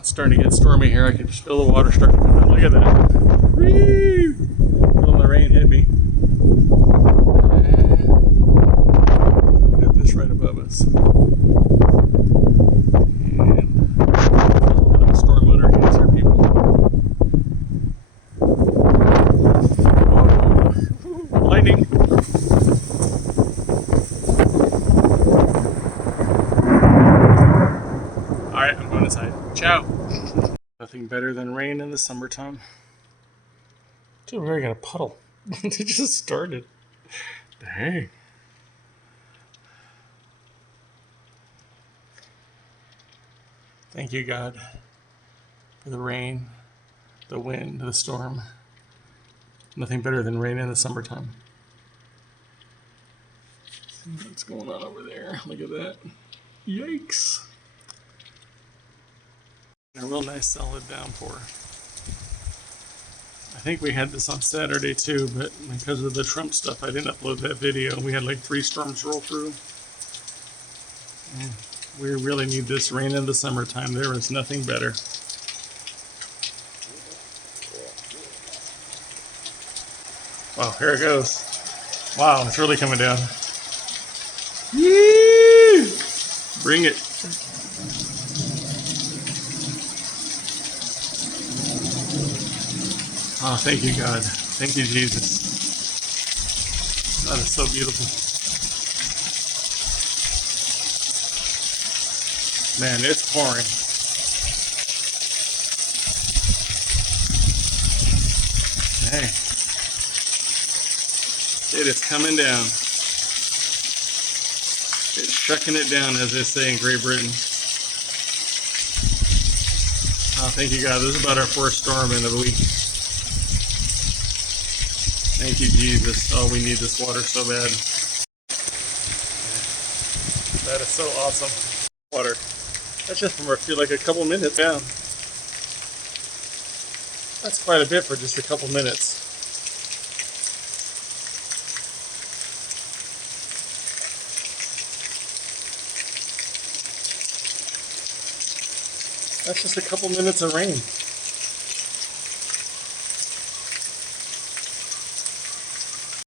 It's starting to get stormy here. I can just feel the water starting to come out. Look at that. Whee! Feeling the rain hit me. We got this right above us. And a little bit of a storm on our hands here, people. Whoa. Lightning. Alright, I'm going inside. Ciao. Nothing better than rain in the summertime. Dude, we already got a puddle. It just started. Dang. Thank you, God, for the rain, the wind, the storm. Nothing better than rain in the summertime. See what's going on over there. Look at that. Yikes. A real nice solid downpour. I think we had this on Saturday too, but because of the Trump stuff, I didn't upload that video. We had like 3 storms roll through. And we really need this rain in the summertime. There is nothing better. Wow, here it goes. Wow, it's really coming down. Yee! Bring it. Oh, thank you, God. Thank you, Jesus. That is so beautiful. Man, it's pouring. Hey. It is coming down. It's shucking it down, as they say in Great Britain. Oh, thank you, God. This is about our 4th storm in a week. Thank you, Jesus. Oh, we need this water so bad. That is so awesome. Water. That's just for like a couple minutes down. That's quite a bit for just a couple minutes. That's just a couple minutes of rain.